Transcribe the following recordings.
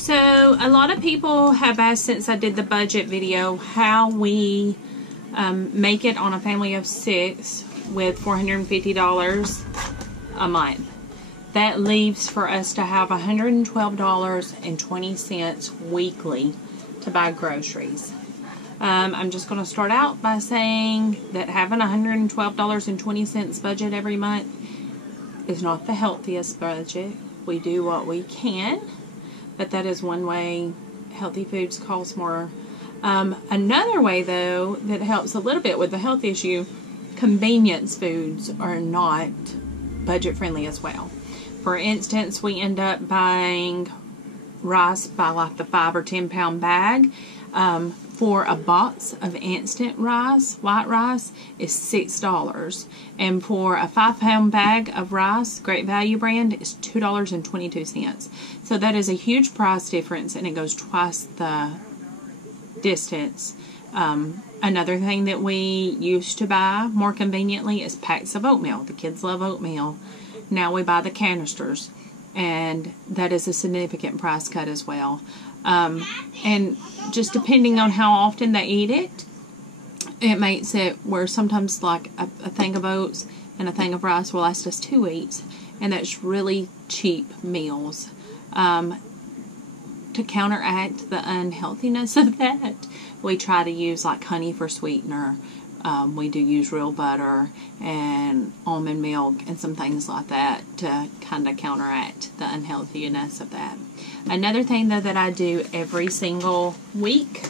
So a lot of people have asked since I did the budget video how we make it on a family of 6 with $450 a month. That leaves for us to have $112.20 weekly to buy groceries. I'm just going to start out by saying that having $112.20 budget every month is not the healthiest budget. We do what we can, but that is one way healthy foods cost more. Another way, though, that helps a little bit with the health issue, convenience foods are not budget friendly as well. For instance, we end up buying rice by like the 5 or 10 pound bag. For a box of instant rice, white rice, is $6. And for a 5 pound bag of rice, Great Value brand, is $2.22. So that is a huge price difference, and it goes twice the distance. Another thing that we used to buy more conveniently is packs of oatmeal. The kids love oatmeal. Now we buy the canisters, and that is a significant price cut as well. And just depending on how often they eat it, it makes it where sometimes like a thing of oats and a thing of rice will last us 2 weeks, and that's really cheap meals. To counteract the unhealthiness of that, we try to use like honey for sweetener. We do use real butter and almond milk and some things like that to kind of counteract the unhealthiness of that. Another thing, though, that I do every single week,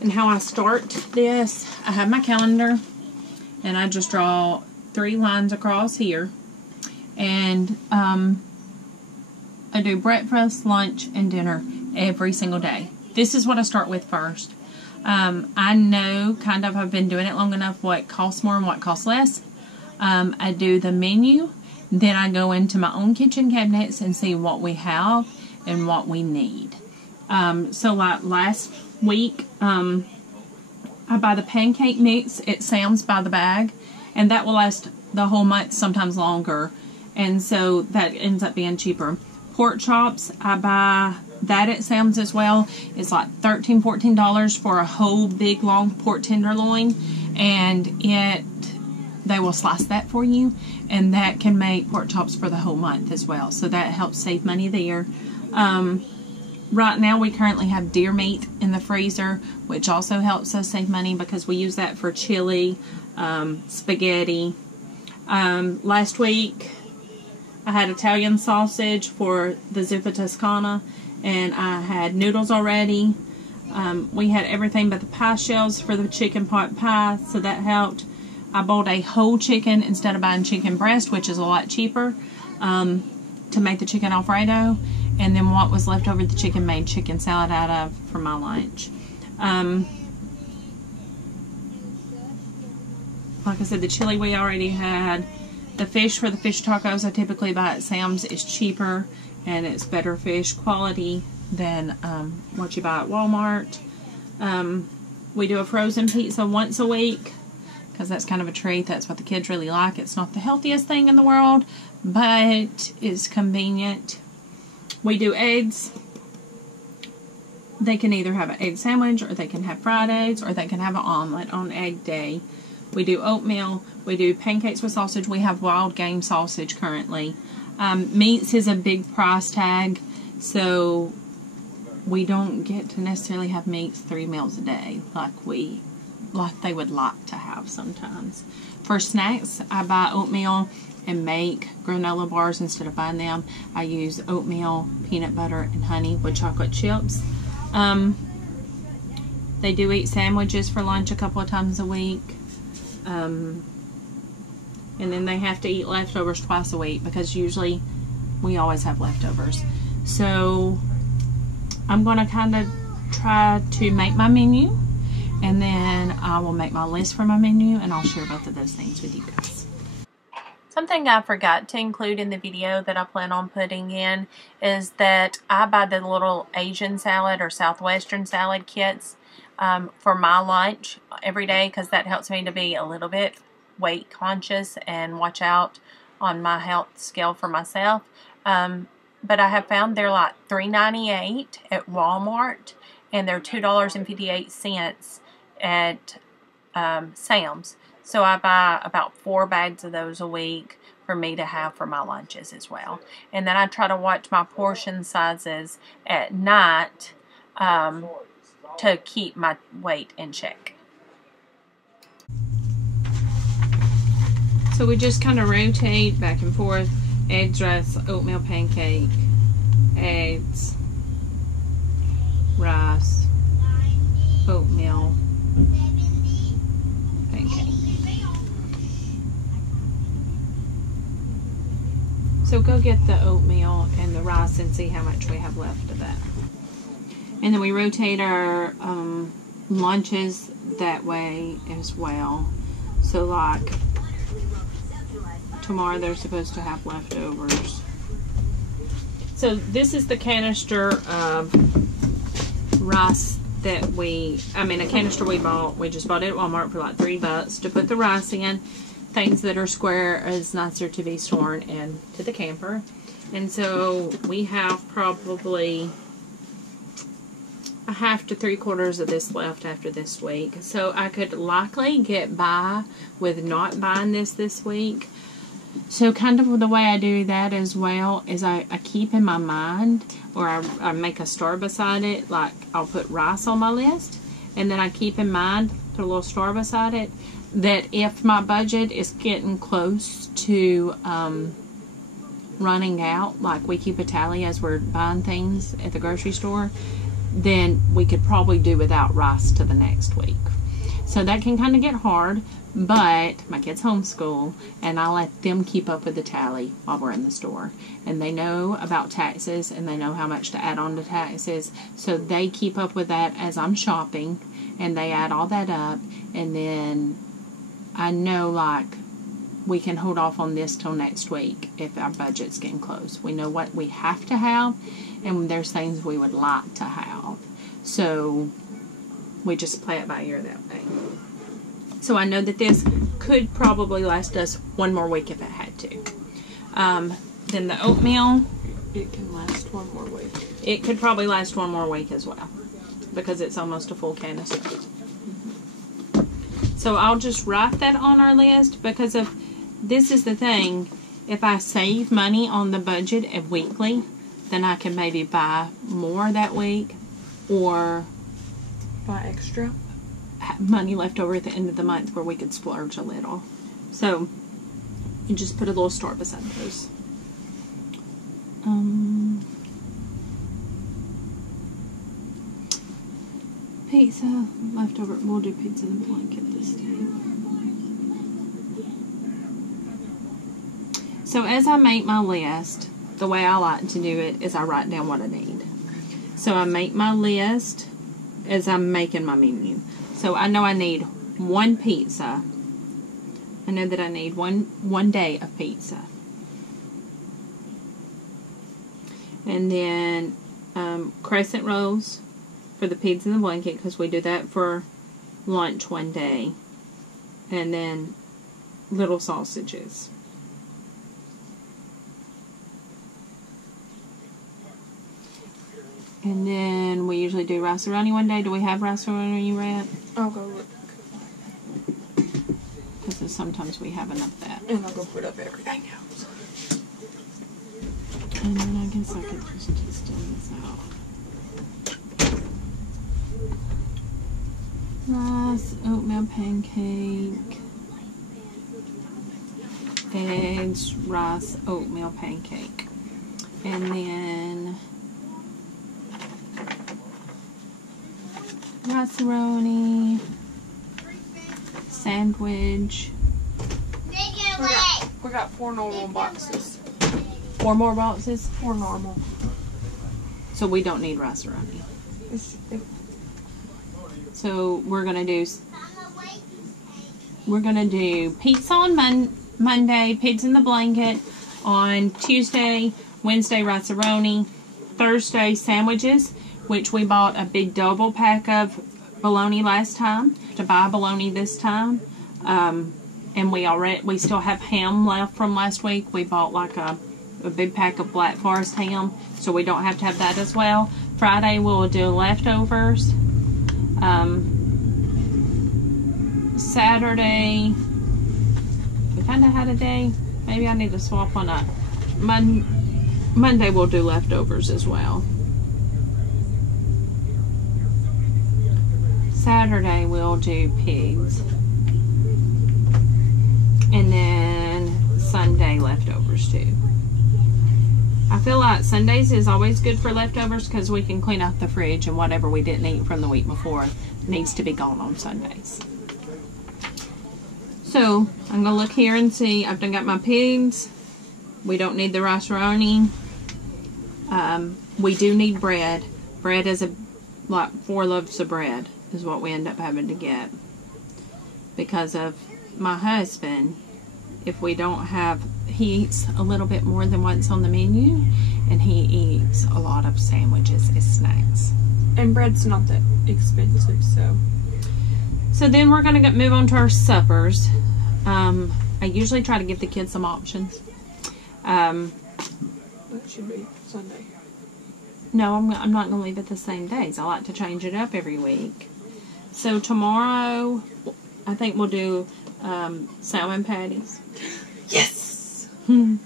and how I start this, I have my calendar, and I just draw 3 lines across here, and I do breakfast, lunch, and dinner every single day. This is what I start with first. I know kind of I've been doing it long enough what costs more and what costs less. I do the menu, then I go into my own kitchen cabinets and see what we have and what we need. So like last week, I buy the pancake mix at Sam's by the bag, and that will last the whole month, sometimes longer, and so that ends up being cheaper. Pork chops, I buy that at Sam's as well. It's like $13, $14 for a whole big long pork tenderloin, and they will slice that for you, and that can make pork chops for the whole month as well, so that helps save money there. Right now we currently have deer meat in the freezer, which also helps us save money because we use that for chili, spaghetti. Last week I had Italian sausage for the zuppa toscana, and I had noodles already. We had everything but the pie shells for the chicken pot pie, so that helped. I bought a whole chicken instead of buying chicken breast, which is a lot cheaper, to make the chicken Alfredo. And then what was left over, the chicken made chicken salad out of for my lunch. Like I said, the chili we already had. The fish for the fish tacos I typically buy at Sam's is cheaper, and it's better fish quality than what you buy at Walmart. We do a frozen pizza once a week because that's kind of a treat. That's what the kids really like. It's not the healthiest thing in the world, but it's convenient. We do eggs. They can either have an egg sandwich, or they can have fried eggs, or they can have an omelet on egg day. We do oatmeal. We do pancakes with sausage. We have wild game sausage currently. Meats is a big price tag, so we don't get to necessarily have meats 3 meals a day like they would like to have sometimes. For snacks, I buy oatmeal and make granola bars instead of buying them. I use oatmeal, peanut butter, and honey with chocolate chips. They do eat sandwiches for lunch a couple of times a week. And then they have to eat leftovers twice a week because usually we always have leftovers. So I'm going to kind of try to make my menu, and then I will make my list for my menu, and I'll share both of those things with you guys. Something I forgot to include in the video that I plan on putting in is that I buy the little Asian salad or Southwestern salad kits for my lunch every day, because that helps me to be a little bit weight conscious and watch out on my health scale for myself. but I have found they're like $3.98 at Walmart, and they're $2.58 at Sam's. So I buy about 4 bags of those a week for me to have for my lunches as well. And then I try to watch my portion sizes at night to keep my weight in check. So we just kind of rotate back and forth. Eggs, rice, oatmeal pancake, eggs, rice, oatmeal, pancake. So go get the oatmeal and the rice and see how much we have left of that. And then we rotate our lunches that way as well. So like tomorrow they're supposed to have leftovers. So this is the canister of rice that a canister we bought. We just bought it at Walmart for like $3 to put the rice in. Things that are square is nicer to be stored into the camper. And so we have probably a half to 3/4 of this left after this week. So I could likely get by with not buying this week. So kind of the way I do that as well is I keep in my mind, or I make a star beside it, like I'll put rice on my list, and then I keep in mind, put a little star beside it, that if my budget is getting close to running out, like we keep a tally as we're buying things at the grocery store, then we could probably do without rice to the next week. So that can kind of get hard, but my kids homeschool, and I let them keep up with the tally while we're in the store. And they know about taxes, and they know how much to add on to taxes, so they keep up with that as I'm shopping, and they add all that up, and then I know, like, we can hold off on this till next week if our budget's getting close. We know what we have to have, and there's things we would like to have. So we just play it by ear that way. So I know that this could probably last us one more week if it had to. Then the oatmeal. It can last one more week. It could probably last one more week as well, because it's almost a full canister. So I'll just write that on our list, because if this is the thing, if I save money on the budget of weekly, then I can maybe buy more that week, or buy extra. Have money left over at the end of the month where we could splurge a little. So you just put a little star beside those. Pizza leftover. We'll do pizza in the blanket this day. So as I make my list, the way I like to do it is I write down what I need. So I make my list as I'm making my menu. So I know I need 1 pizza. I know that I need one day of pizza. And then crescent rolls for the pigs in the blanket, because we do that for lunch one day. And then little sausages. And then we usually do rice-a-roni one day. Do we have rice-a-roni wrap? I'll go look. Because sometimes we have enough of that. And I'll go put up everything else. And then I guess I could just distill this out. Rice, oatmeal pancake, eggs, rice, oatmeal pancake. And then rice-a-roni, sandwich. We got 4 normal boxes. 4 more boxes? 4 normal. So we don't need rice-a-roni. So we're gonna do pizza on Monday, pigs in the blanket on Tuesday, Wednesday rice-a-roni, Thursday sandwiches, which we bought a big double pack of bologna last time to buy bologna this time. And we still have ham left from last week. We bought like a a big pack of Black Forest ham, so we don't have to have that as well. Friday we'll do leftovers. Saturday, we kind of had a day. Maybe I need to swap one up. Monday we'll do leftovers as well. Saturday we'll do pigs. And then Sunday leftovers too. I feel like Sundays is always good for leftovers because we can clean out the fridge and whatever we didn't eat from the week before needs to be gone on Sundays. So I'm gonna look here and see. I've done got my pigs. We don't need the rice-a-roni. We do need bread. Bread is like 4 loaves of bread is what we end up having to get because of my husband. If we don't have, he eats a little bit more than what's on the menu, and he eats a lot of sandwiches as snacks. And bread's not that expensive, so. So then we're gonna move on to our suppers. I usually try to give the kids some options. That should be Sunday. No, I'm not gonna leave it the same days. I like to change it up every week. So tomorrow, I think we'll do salmon patties. Yes! Because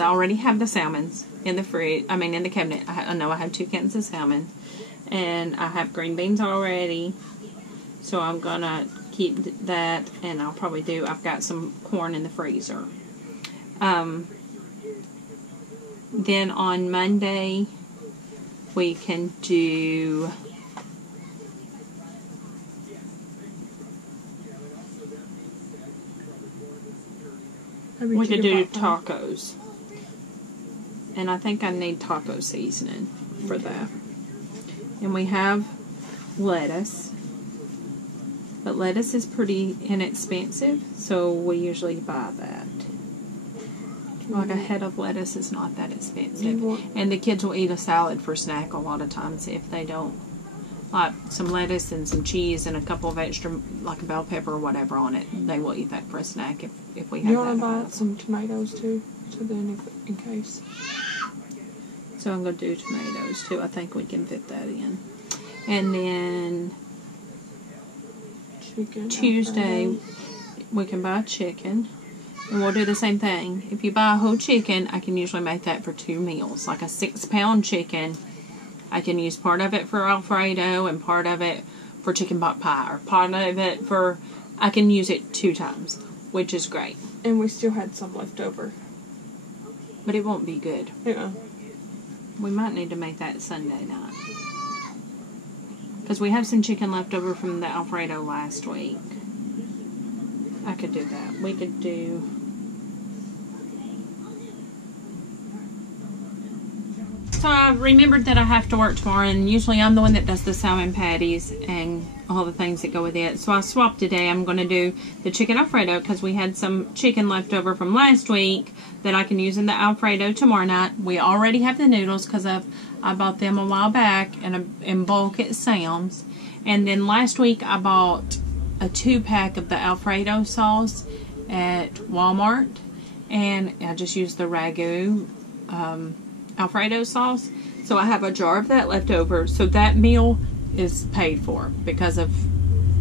I already have the salmons in the fridge. I mean, in the cabinet. I know I have 2 cans of salmon. And I have green beans already. So I'm going to keep that. And I'll probably do, I've got some corn in the freezer. Then on Monday, we can do... We could do tacos. And I think I need taco seasoning for that. And we have lettuce. But lettuce is pretty inexpensive, so we usually buy that. Like a head of lettuce is not that expensive. And the kids will eat a salad for snack a lot of times if they don't. Like some lettuce and some cheese and a couple of extra, like a bell pepper or whatever on it. They will eat that for a snack if we have that. You want to buy some tomatoes too? So then in case. So I'm going to do tomatoes too. I think we can fit that in. And then chicken, Tuesday we can buy chicken. And we'll do the same thing. If you buy a whole chicken, I can usually make that for 2 meals. Like a 6-pound chicken, I can use part of it for Alfredo and part of it for chicken pot pie. Or part of it for, I can use it 2 times, which is great. And we still had some left over. But it won't be good. Yeah. We might need to make that Sunday night. Because we have some chicken left over from the Alfredo last week. I could do that. We could do... So I remembered that I have to work tomorrow, and usually I'm the one that does the salmon patties and all the things that go with it. So I swapped today. I'm going to do the chicken Alfredo because we had some chicken left over from last week that I can use in the Alfredo tomorrow night. We already have the noodles because I bought them a while back in bulk at Sam's. And then last week I bought a 2-pack of the Alfredo sauce at Walmart, and I just used the Ragu Alfredo sauce. So I have a jar of that left over. So that meal is paid for because of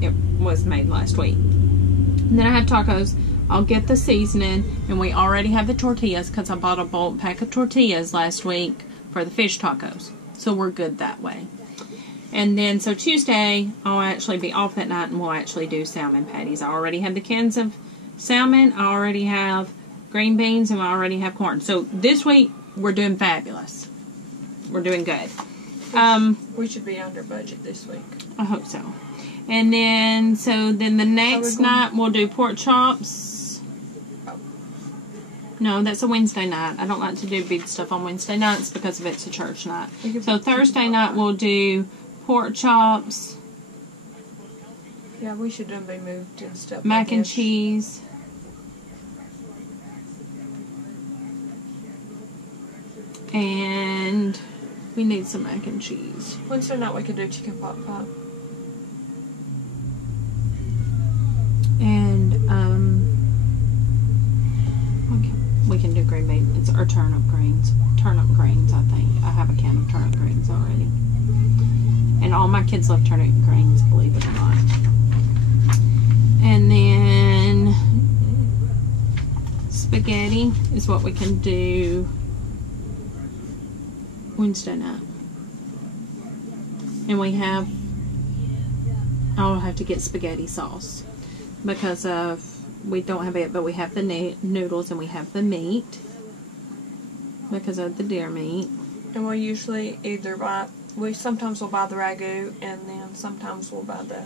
it was made last week. And then I have tacos. I'll get the seasoning, and we already have the tortillas because I bought a bulk pack of tortillas last week for the fish tacos. So we're good that way. And then, so Tuesday, I'll actually be off that night, and we'll actually do salmon patties. I already have the cans of salmon. I already have green beans, and I already have corn. So this week, we're doing fabulous. We're doing good. We should be under budget this week. I hope so. And then, so then the next night, we'll do pork chops. Oh. No, that's a Wednesday night. I don't like to do big stuff on Wednesday nights because of it's a church night. So Thursday night, we'll do pork chops. Yeah, we should be moved and stuff. Mac and cheese. And we need some mac and cheese. Wednesday night we could do chicken pot pie. And beans or turnip greens. Turnip greens, I think. I have a can of turnip greens already. And all my kids love turnip greens, believe it or not. And then spaghetti is what we can do Wednesday night. And we have, I'll have to get spaghetti sauce because of, we don't have it, but we have the noodles and we have the meat because of the deer meat. And we'll usually either buy, sometimes we'll buy the ragu, and then sometimes we'll buy the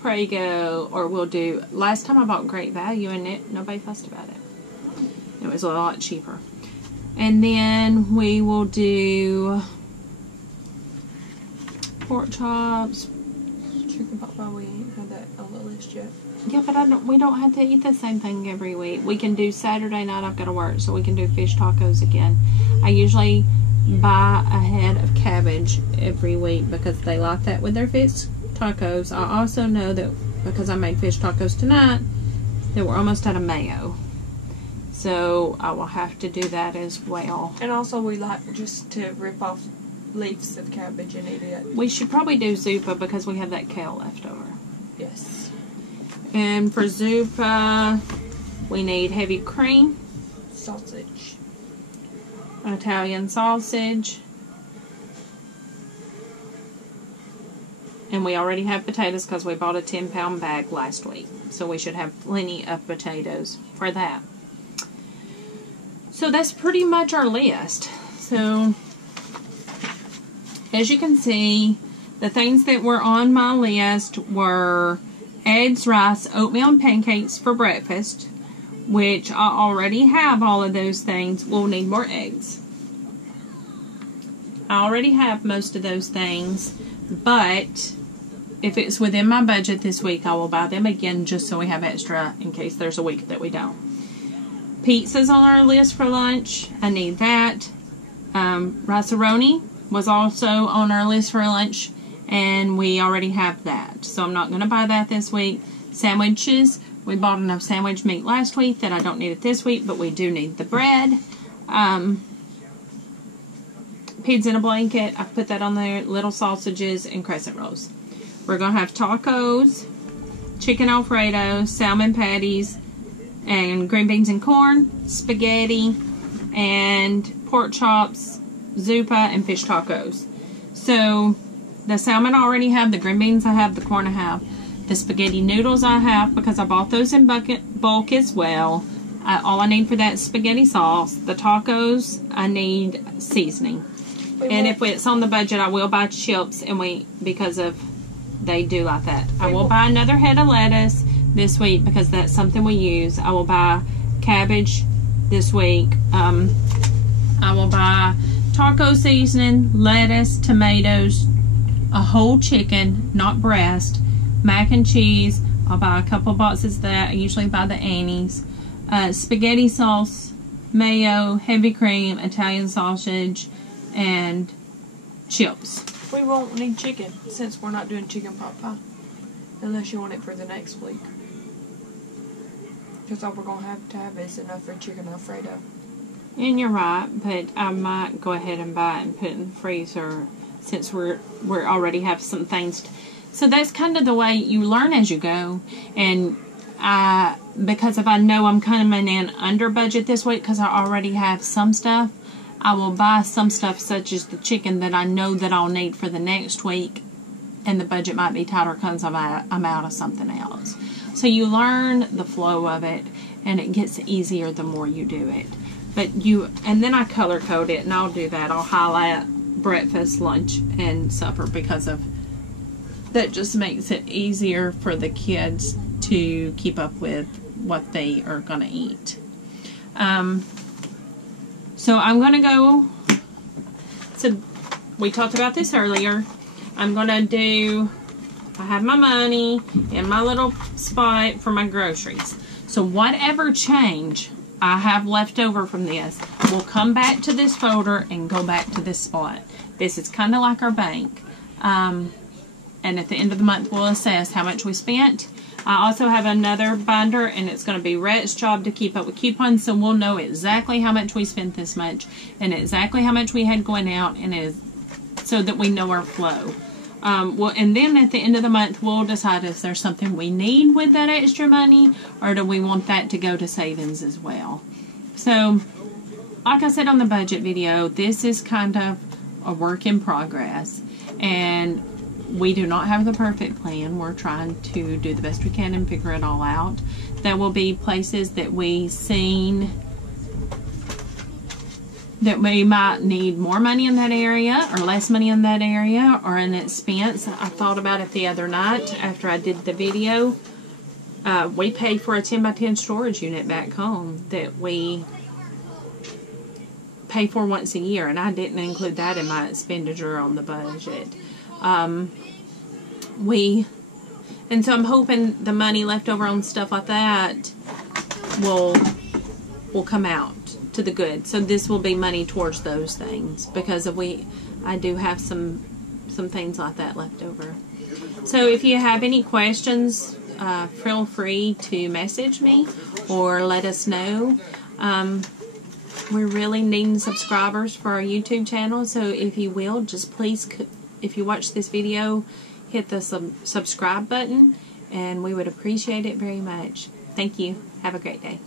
Prego, or we'll do, last time I bought Great Value and nobody fussed about it. It was a lot cheaper. And then we will do pork chops. Chicken pot pie. We ain't had that on the list yet. Yeah, but we don't have to eat the same thing every week. We can do Saturday night, I've got to work, so we can do fish tacos again. I usually buy a head of cabbage every week because they like that with their fish tacos. I also know that because I made fish tacos tonight, that we're almost out of mayo. So I will have to do that as well. And also we like just to rip off leaves of cabbage and eat it. We should probably do zuppa because we have that kale left over. Yes. And for zuppa, we need heavy cream, Sausage. Italian sausage, and we already have potatoes because we bought a 10-pound bag last week. So we should have plenty of potatoes for that. So that's pretty much our list. So as you can see, the things that were on my list were eggs, rice, oatmeal, and pancakes for breakfast, which I already have all of those things. We'll need more eggs. I already have most of those things, but if it's within my budget this week, I will buy them again just so we have extra in case there's a week that we don't. Pizza's on our list for lunch. I need that. Rice-a-roni was also on our list for lunch, and we already have that, so I'm not going to buy that this week. Sandwiches, we bought enough sandwich meat last week that I don't need it this week, but we do need the bread. Pigs in a blanket, I've put that on there. Little sausages and crescent rolls. We're going to have tacos, chicken Alfredo, salmon patties, and green beans and corn, spaghetti, and pork chops, zuppa, and fish tacos. So the salmon I already have, the green beans I have, the corn I have. The spaghetti noodles I have because I bought those in bulk as well. All I need for that is spaghetti sauce. The tacos, I need seasoning. And if it's on the budget, I will buy chips, and because of they do like that. I will buy another head of lettuce this week because that's something we use. I will buy cabbage this week. I will buy taco seasoning, lettuce, tomatoes, a whole chicken, not breast, mac and cheese. I'll buy a couple boxes of that. I usually buy the Annie's. Spaghetti sauce, mayo, heavy cream, Italian sausage, and chips. We won't need chicken since we're not doing chicken pot pie. Unless you want it for the next week. Because all we're going to have is enough for chicken Alfredo. And you're right, but I might go ahead and buy it and put it in the freezer since we're already have some things. So that's kind of the way you learn as you go. And because if I know I'm coming in under budget this week because I already have some stuff, I will buy some stuff such as the chicken that I know that I'll need for the next week, and the budget might be tighter because I'm out of something else. So you learn the flow of it, and it gets easier the more you do it. And then I color code it, and I'll do that. I'll highlight breakfast, lunch, and supper because of that. Just makes it easier for the kids to keep up with what they are going to eat. So I'm going to go, so we talked about this earlier. I'm going to do, I have my money in my little spot for my groceries. So whatever change I have left over from this will come back to this folder and go back to this spot. This is kind of like our bank. And and at the end of the month we'll assess how much we spent. I also have another binder, and it's going to be Rhett's job to keep up with coupons, so we'll know exactly how much we spent this much and exactly how much we had going out, and so that we know our flow. And then at the end of the month, we'll decide if there's something we need with that extra money, or do we want that to go to savings as well. So, like I said on the budget video, this is kind of a work in progress, and we do not have the perfect plan. We're trying to do the best we can and figure it all out. There will be places that we've seen that we might need more money in that area or less money in that area, or an expense. I thought about it the other night after I did the video. We pay for a 10 by 10 storage unit back home that we pay for once a year, and I didn't include that in my expenditure on the budget. And so I'm hoping the money left over on stuff like that will come out to the good. So this will be money towards those things, because I do have some things like that left over. So if you have any questions, feel free to message me or let us know. We're really needing subscribers for our YouTube channel, so if you will, just please, if you watch this video, hit the subscribe button, and we would appreciate it very much. Thank you. Have a great day.